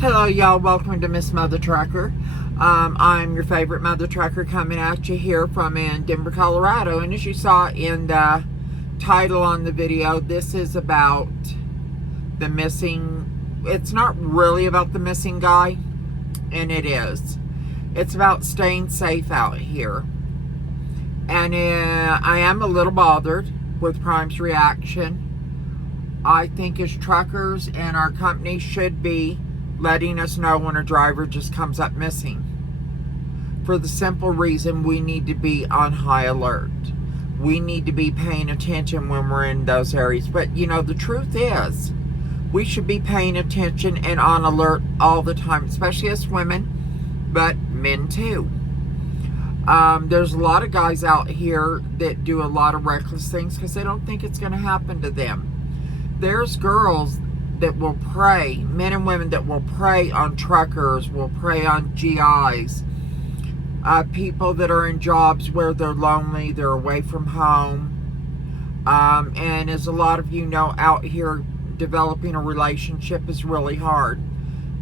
Hello y'all, welcome to Miss Mother Trucker. I'm your favorite mother trucker coming at you here from in Denver, Colorado. And as you saw in the title on the video, this is about the missing, it's not really about the missing guy, and it is. It's about staying safe out here. And I am a little bothered with Prine's reaction. I think as truckers and our company should be letting us know when a driver just comes up missing. For the simple reason we need to be on high alert. We need to be paying attention when we're in those areas. But you know, the truth is, we should be paying attention and on alert all the time, especially as women, but men too. There's a lot of guys out here that do a lot of reckless things because they don't think it's going to happen to them. There's girls that will prey, men and women that will prey on truckers, will prey on GIs, people that are in jobs where they're lonely, they're away from home. And as a lot of you know, out here developing a relationship is really hard.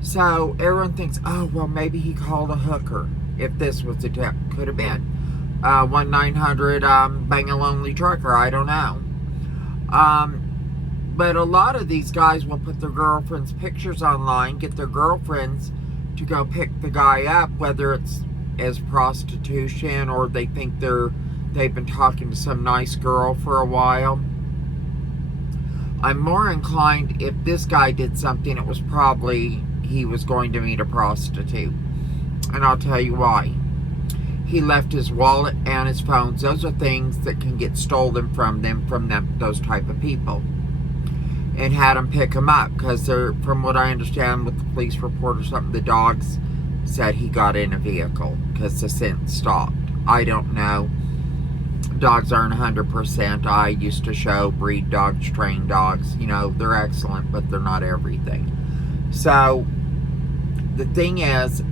So everyone thinks, oh, well, maybe he called a hooker. If this was a tip, could have been 1-900 bang a lonely trucker, I don't know. But a lot of these guys will put their girlfriends' pictures online, get their girlfriends to go pick the guy up, whether it's as prostitution or they think they've been talking to some nice girl for a while. I'm more inclined, if this guy did something, it was probably he was going to meet a prostitute. And I'll tell you why. He left his wallet and his phones. Those are things that can get stolen from them, those type of people. And had them pick him up because they're, from what I understand with the police report or something, the dogs said he got in a vehicle because the scent stopped. I don't know. Dogs aren't 100%. I used to show breed dogs, train dogs. You know, they're excellent, but they're not everything. So the thing is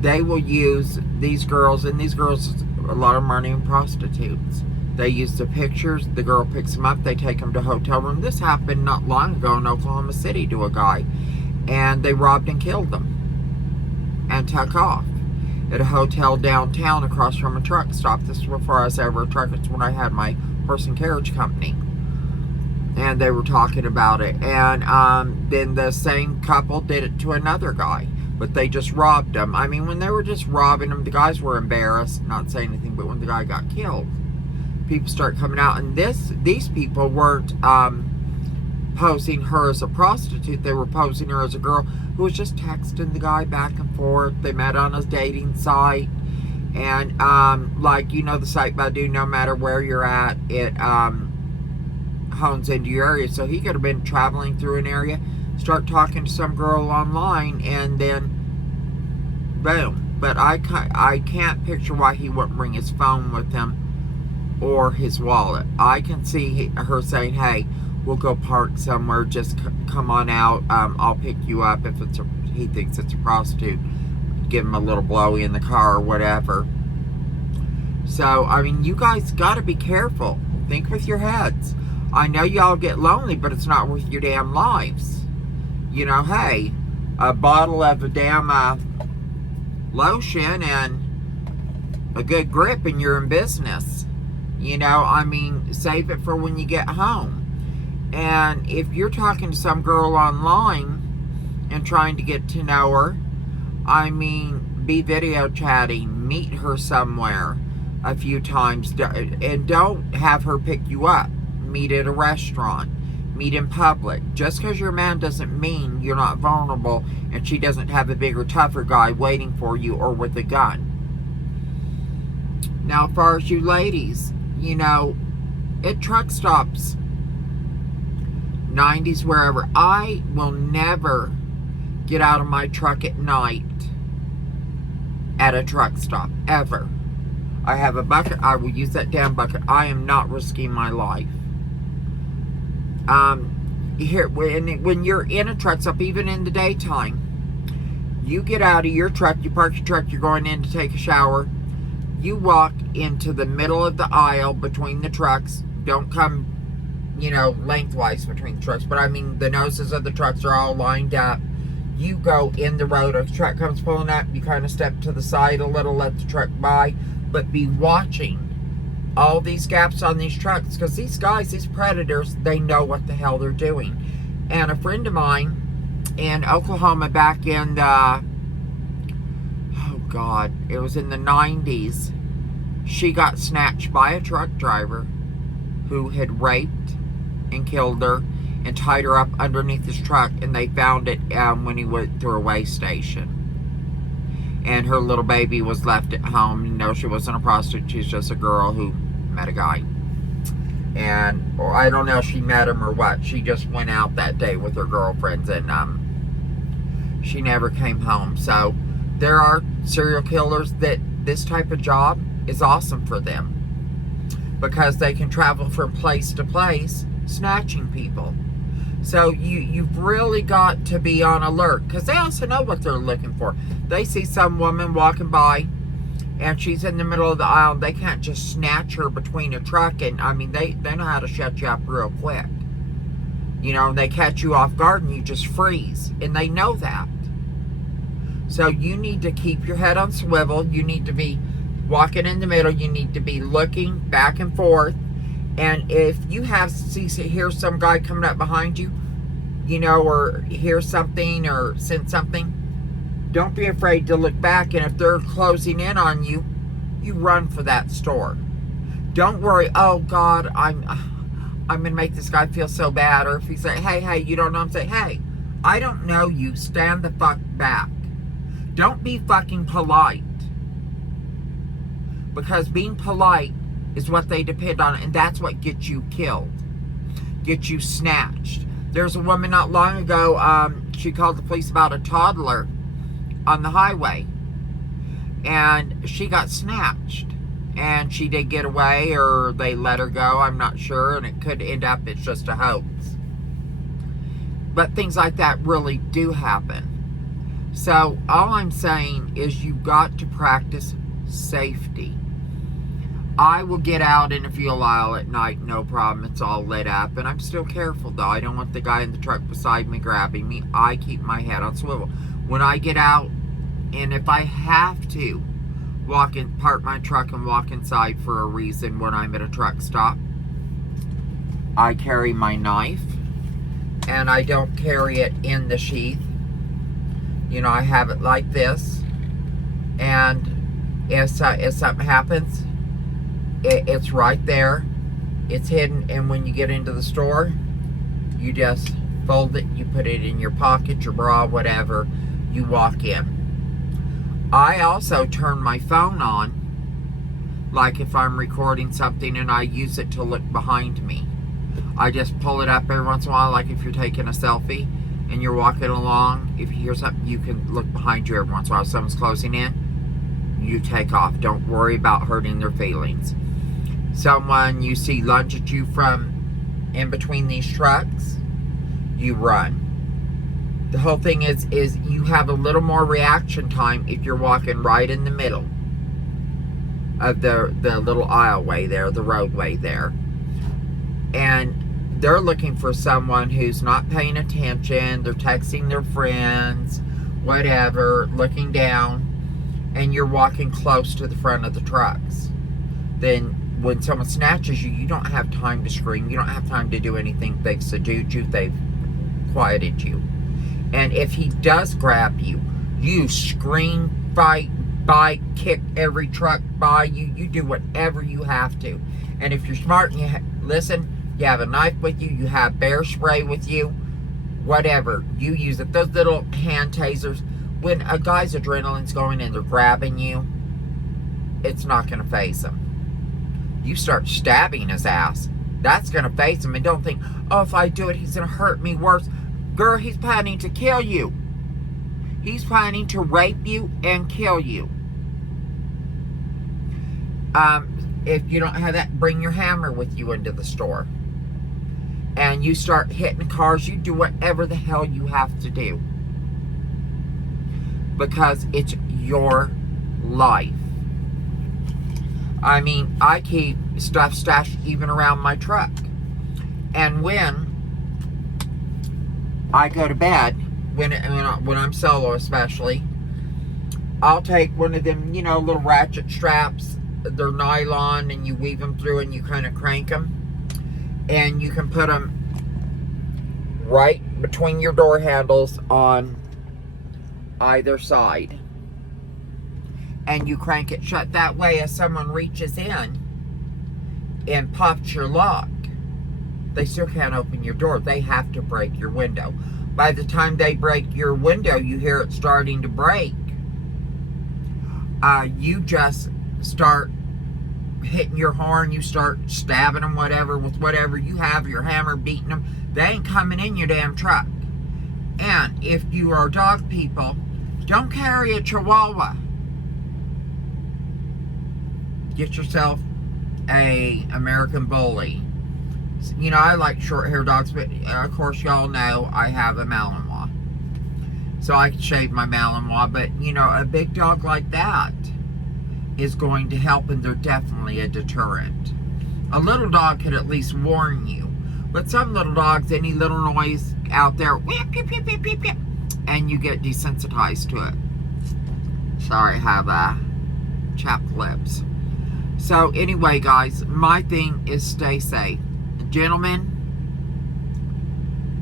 they will use these girls, and these girls, a lot of them aren't even prostitutes. They use the pictures, the girl picks them up, they take them to a hotel room. This happened not long ago in Oklahoma City to a guy. And they robbed and killed them. And took off. At a hotel downtown across from a truck stop. This was before I was ever a trucker. It's when I had my horse and carriage company. And they were talking about it. And then the same couple did it to another guy. But they just robbed him. I mean, when they were just robbing him, the guys were embarrassed, not saying anything, but when the guy got killed, people start coming out, and these people weren't posing her as a prostitute. They were posing her as a girl who was just texting the guy back and forth. They met on a dating site, and like, you know, the site Badu, no matter where you're at, it hones into your area. So he could have been traveling through an area, start talking to some girl online, and then boom. But I can't picture why he wouldn't bring his phone with him or his wallet. I can see her saying, hey, we'll go park somewhere, just come on out, I'll pick you up. If he thinks it's a prostitute, give him a little blowy in the car or whatever. So I mean, you guys got to be careful. Think with your heads. I know y'all get lonely, but it's not worth your damn lives. You know, hey, a bottle of a damn lotion and a good grip and you're in business. You know, I mean, save it for when you get home. And if you're talking to some girl online and trying to get to know her, I mean, be video chatting, meet her somewhere a few times, and don't have her pick you up. Meet at a restaurant, meet in public. Just because you're a man doesn't mean you're not vulnerable and she doesn't have a bigger, tougher guy waiting for you or with a gun. Now, as far as you ladies, you know, at truck stops, 90s, wherever, I will never get out of my truck at night at a truck stop, ever. I have a bucket, I will use that damn bucket. I am not risking my life. Here, when you're in a truck stop, even in the daytime, you get out of your truck, you park your truck, you're going in to take a shower, you walk into the middle of the aisle between the trucks. Don't come, you know, lengthwise between the trucks, but I mean the noses of the trucks are all lined up. you go in the road. A truck comes pulling up, you kind of step to the side a little, let the truck by, but be watching all these gaps on these trucks, because these guys, these predators, they know what the hell they're doing. And a friend of mine in Oklahoma back in the, oh God, it was in the 90s, she got snatched by a truck driver who had raped and killed her and tied her up underneath his truck, and they found it when he went through a way station. And her little baby was left at home. You know, she wasn't a prostitute, she's just a girl who met a guy. And, or I don't know if she met him or what. She just went out that day with her girlfriends, and she never came home. So there are serial killers that this type of job is awesome for them, because they can travel from place to place snatching people. So you've really got to be on alert, because they also know what they're looking for. They see some woman walking by and she's in the middle of the aisle. They can't just snatch her between a truck, and I mean, they know how to shut you up real quick. You know, they catch you off guard and you just freeze, and they know that. So you need to keep your head on swivel. You need to be walking in the middle. You need to be looking back and forth. And if you hear some guy coming up behind you, you know, or hear something or sense something, don't be afraid to look back. And if they're closing in on you, you run for that store. Don't worry, oh God, I'm gonna make this guy feel so bad. Or if he's like, hey, you don't know him, say, hey, I don't know you, stand the fuck back. Don't be fucking polite. Because being polite is what they depend on, and that's what gets you killed, gets you snatched. There's a woman not long ago, she called the police about a toddler on the highway, and she got snatched, and she did get away, or they let her go, I'm not sure, and it could end up it's just a hoax. But things like that really do happen. So all I'm saying is you've got to practice safety. I will get out in a fuel aisle at night, no problem. It's all lit up. And I'm still careful, though. I don't want the guy in the truck beside me grabbing me. I keep my head on swivel. When I get out, and if I have to park my truck and walk inside for a reason when I'm at a truck stop, I carry my knife. And I don't carry it in the sheath. You know, I have it like this. And if something happens, it's right there, it's hidden, and when you get into the store, you just fold it, you put it in your pocket, your bra, whatever, you walk in. I also turn my phone on, like if I'm recording something, and I use it to look behind me. I just pull it up every once in a while, like if you're taking a selfie and you're walking along, if you hear something, you can look behind you every once in a while. If someone's closing in, you take off. Don't worry about hurting their feelings. Someone you see lunge at you from in between these trucks, you run. The whole thing is you have a little more reaction time if you're walking right in the middle of the little aisleway there, the roadway there. And they're looking for someone who's not paying attention, they're texting their friends, whatever, looking down, and you're walking close to the front of the trucks. Then when someone snatches you, you don't have time to scream. You don't have time to do anything. They've subdued you. They've quieted you. And if he does grab you, you scream, fight, bite, kick every truck by you. You do whatever you have to. And if you're smart and you listen, you have a knife with you, you have bear spray with you, whatever, you use it. Those little hand tasers, when a guy's adrenaline's going and they're grabbing you, it's not going to faze him. You start stabbing his ass, that's going to faze him. And don't think, oh, if I do it, he's going to hurt me worse. Girl, he's planning to kill you. He's planning to rape you and kill you. If you don't have that, bring your hammer with you into the store. And you start hitting cars. You do whatever the hell you have to do. Because it's your life. I mean, I keep stuff stashed even around my truck. And when I go to bed, when I'm solo especially, I'll take one of them, little ratchet straps. They're nylon, and you weave them through and you kind of crank them. And you can put them right between your door handles on either side. And you crank it shut. That way, if someone reaches in and pops your lock, they still can't open your door. They have to break your window. By the time they break your window, you hear it starting to break. You just start hitting your horn, you start stabbing them, with whatever you have, your hammer, beating them. They ain't coming in your damn truck. And if you are dog people, don't carry a Chihuahua. Get yourself a American Bully. I like short-haired dogs, but of course y'all know I have a Malinois. So I can shave my Malinois, but a big dog like that is going to help, and they're definitely a deterrent. A little dog could at least warn you, but some little dogs, any little noise out there, whip, whip, whip, whip, whip, whip, and you get desensitized to it. Sorry, I have chapped lips. So anyway, guys, my thing is stay safe. Gentlemen,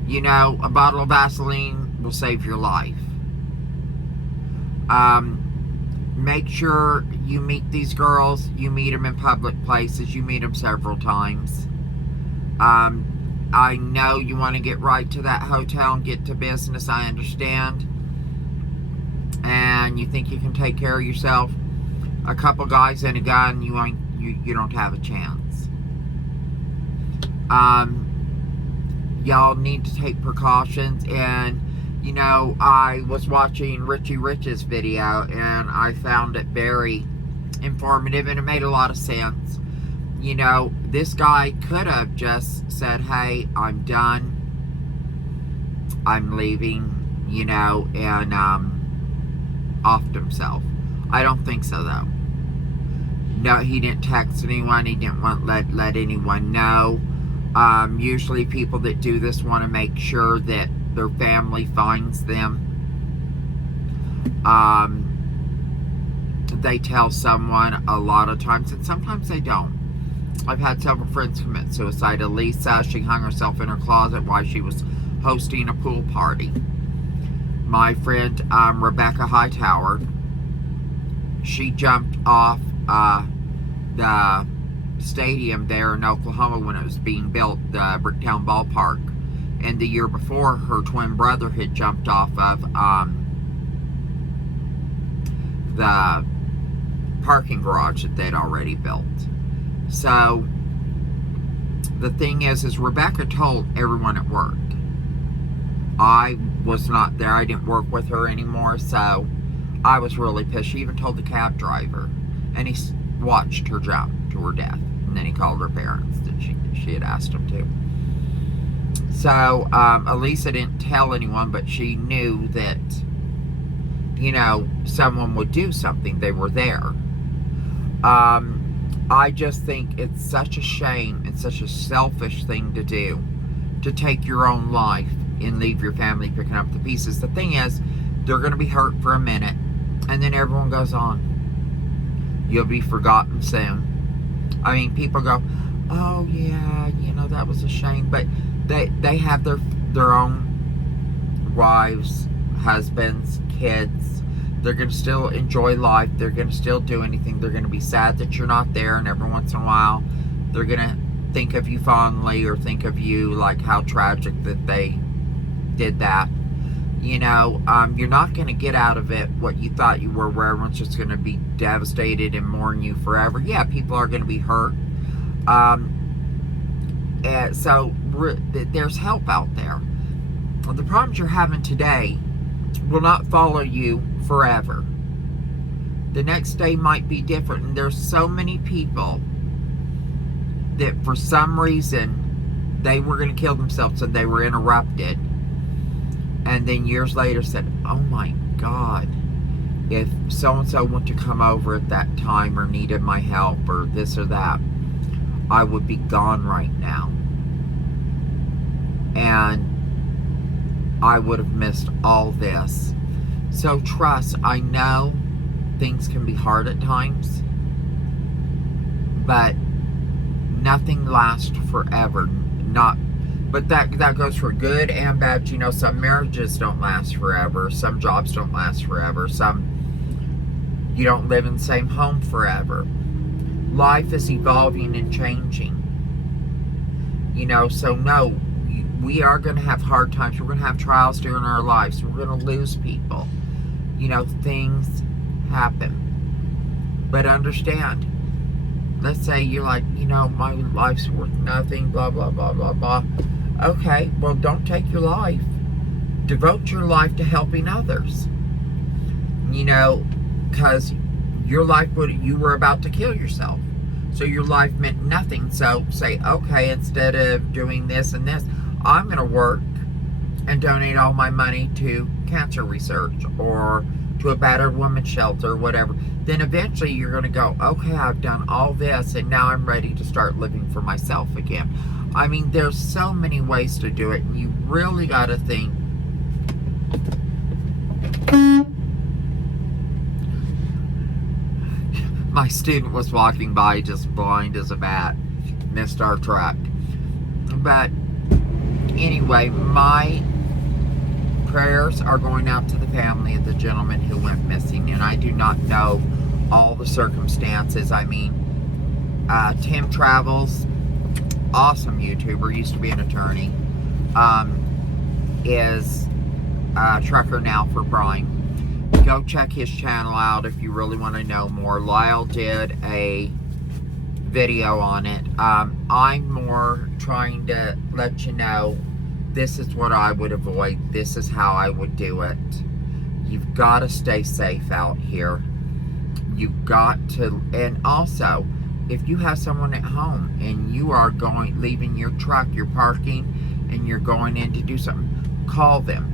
a bottle of Vaseline will save your life. Make sure you meet these girls. You meet them in public places. You meet them several times. I know you want to get right to that hotel and get to business. I understand. And you think you can take care of yourself. A couple guys and a gun, you don't have a chance. Y'all need to take precautions. And I was watching Richie Rich's video, and I found it very informative, and it made a lot of sense. This guy could have just said, hey, I'm done, I'm leaving, and offed himself. I don't think so, though. No, he didn't text anyone. He didn't want let anyone know. Usually people that do this want to make sure that their family finds them. They tell someone a lot of times, and sometimes they don't. I've had several friends commit suicide. Elisa, she hung herself in her closet while she was hosting a pool party. My friend Rebecca Hightower, she jumped off the stadium there in Oklahoma when it was being built, the Bricktown Ballpark. And the year before, her twin brother had jumped off of the parking garage that they'd already built. So the thing is Rebecca told everyone at work. I was not there. I didn't work with her anymore, so I was really pissed. She even told the cab driver, and he watched her jump to her death. And then he called her parents that she had asked him to. So Elisa didn't tell anyone, but she knew that someone would do something. They were there. I just think it's such a shame and such a selfish thing to do, to take your own life and leave your family picking up the pieces. The thing is, they're going to be hurt for a minute, and then everyone goes on. You'll be forgotten soon. I mean, people go, oh yeah, that was a shame, but they have their own wives, husbands, kids. They're going to still enjoy life. They're going to still do anything. They're going to be sad that you're not there, and every once in a while they're going to think of you fondly, or think of you like how tragic that they did that. You're not going to get out of it what you thought you were, where everyone's just going to be devastated and mourn you forever. Yeah, people are going to be hurt. So there's help out there. The problems you're having today will not follow you forever. The next day might be different, and there's so many people that for some reason they were going to kill themselves, and they were interrupted, and then years later said, oh my God, if so-and-so wanted to come over at that time or needed my help or this or that, I would be gone right now. And I would have missed all this. So trust, I know things can be hard at times, but nothing lasts forever. But that goes for good and bad. You know, some marriages don't last forever. Some jobs don't last forever. You don't live in the same home forever. Life is evolving and changing. You know, so no, we are going to have hard times. We're going to have trials during our lives. We're going to lose people. You know, things happen. But understand, let's say you're like, you know, my life's worth nothing, blah, blah, blah, blah, blah. Okay, well, don't take your life. Devote your life to helping others. You know, because your life you were about to kill yourself. So your life meant nothing. So say, okay, instead of doing this and this, I'm going to work and donate all my money to cancer research or to a battered women's shelter or whatever. Then eventually you're going to go, okay, I've done all this and now I'm ready to start living for myself again. I mean, there's so many ways to do it, and you really got to think. My student was walking by just blind as a bat. Missed our truck. But anyway, my prayers are going out to the family of the gentleman who went missing, and I do not know all the circumstances. I mean, Tim Travels, awesome YouTuber, used to be an attorney, is a trucker now for Prine. Go check his channel out if you really want to know more. Lyle did a video on it. I'm more trying to let you know this is what I would avoid. This is how I would do it. You've got to stay safe out here. You've got to, and also, if you have someone at home and you are leaving your truck, you're parking, and you're going in to do something, call them.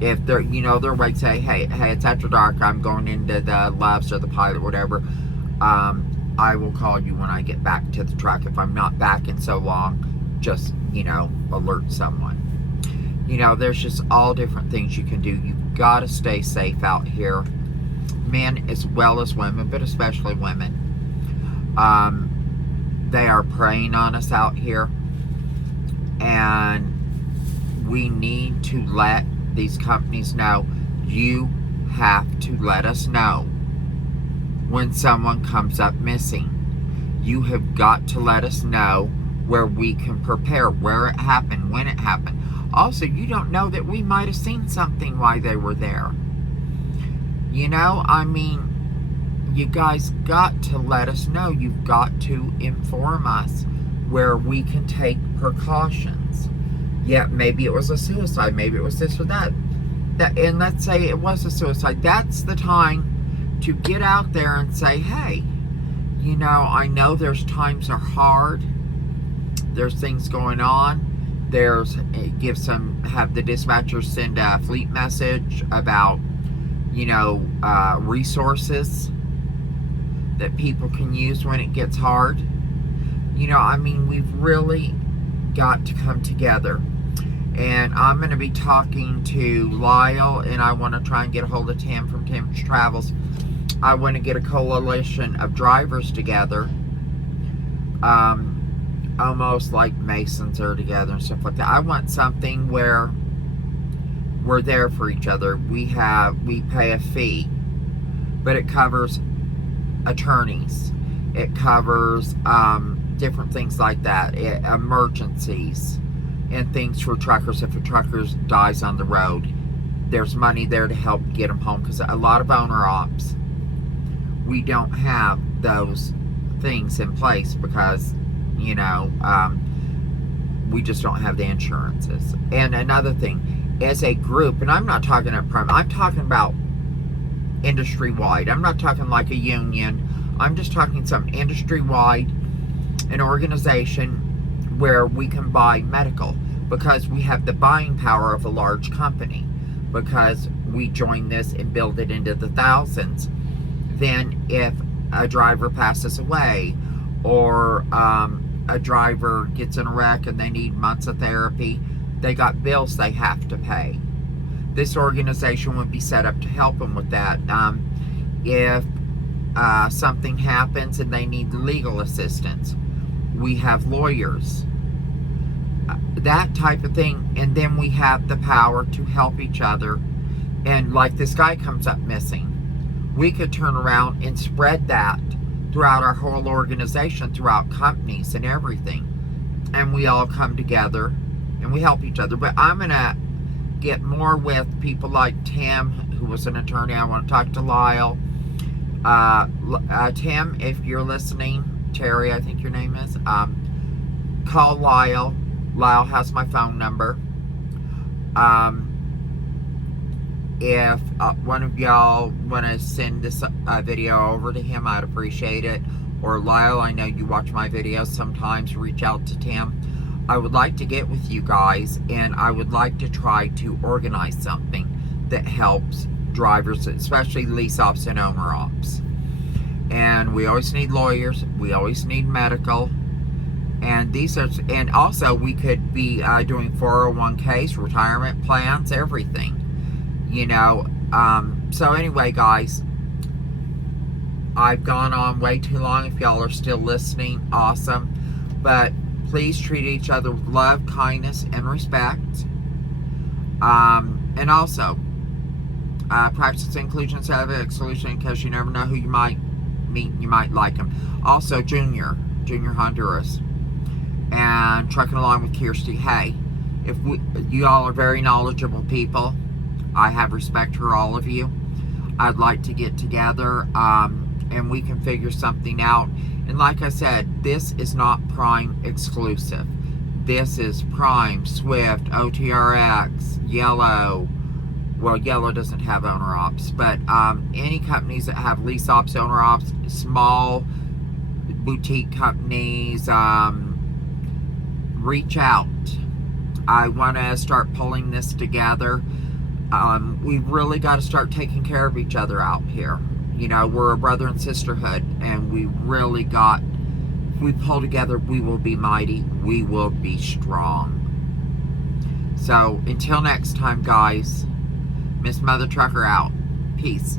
If they're, you know, they're like, say, hey, it's after dark, I'm going into the labs or the pilot, whatever. I will call you when I get back to the truck. If I'm not back in so long, just, you know, alert someone. You know, there's just all different things you can do. You've got to stay safe out here. Men as well as women, but especially women. They are preying on us out here. And we need to let these companies know. You have to let us know when someone comes up missing. You have got to let us know where we can prepare, where it happened, when it happened. Also, you don't know that we might have seen something while they were there. You know, I mean, you guys got to let us know. You've got to inform us where we can take precautions. Yeah, maybe it was a suicide, maybe it was this or that. And let's say it was a suicide. That's the time to get out there and say, hey, you know, I know there's times are hard. There's things going on. Have the dispatchers send a fleet message about, you know, resources that people can use when it gets hard. You know, I mean, we've really got to come together. And I'm going to be talking to Lyle, and I want to try and get a hold of Tim from Tim's Travels. I want to get a coalition of drivers together, almost like Masons are together and stuff like that. I want something where we're there for each other. We pay a fee, but it covers attorneys. It covers different things like that, emergencies and things for truckers. If a trucker dies on the road, there's money there to help get them home, because a lot of owner ops, we don't have those things in place because, you know, we just don't have the insurances. And another thing, as a group, and I'm not talking about Prime, I'm talking about industry-wide. I'm not talking like a union. I'm just talking some industry-wide, an organization where we can buy medical, because we have the buying power of a large company, because we join this and build it into the thousands. Then if a driver passes away, or a driver gets in a wreck and they need months of therapy, They got bills they have to pay. This organization would be set up to help them with that. If something happens and they need legal assistance, we have lawyers. That type of thing. And then we have the power to help each other. And like this guy comes up missing, we could turn around and spread that throughout our whole organization, throughout companies and everything. And we all come together and we help each other. But I'm going to get more with people like Tim, who was an attorney. I want to talk to Lyle. Tim, if you're listening, Terry, I think your name is, call Lyle. Lyle has my phone number. If one of y'all want to send this video over to him, I'd appreciate it. Or Lyle, I know you watch my videos sometimes, reach out to Tim. I would like to get with you guys, and I would like to try to organize something that helps drivers, especially lease ops and owner ops. And we always need lawyers, we always need medical, and these are, and also we could be doing 401ks, retirement plans, everything, you know. So anyway, guys, I've gone on way too long. If y'all are still listening, awesome. But please treat each other with love, kindness, and respect. And also, practice inclusion instead of exclusion, because you never know who you might meet. You might like them. Also, Junior Honduras, and Trucking Along with Kirsty. Hey, if you all are very knowledgeable people, I have respect for all of you. I'd like to get together, and we can figure something out. And like I said, this is not Prime exclusive. This is Prime, Swift, OTRX, Yellow. Well, Yellow doesn't have owner ops, but any companies that have lease ops, owner ops, small boutique companies, reach out. I want to start pulling this together. We've really got to start taking care of each other out here. You know, we're a brother and sisterhood, and we really got, if we pull together, we will be mighty, we will be strong. So, until next time, guys, Miss Mother Trucker out. Peace.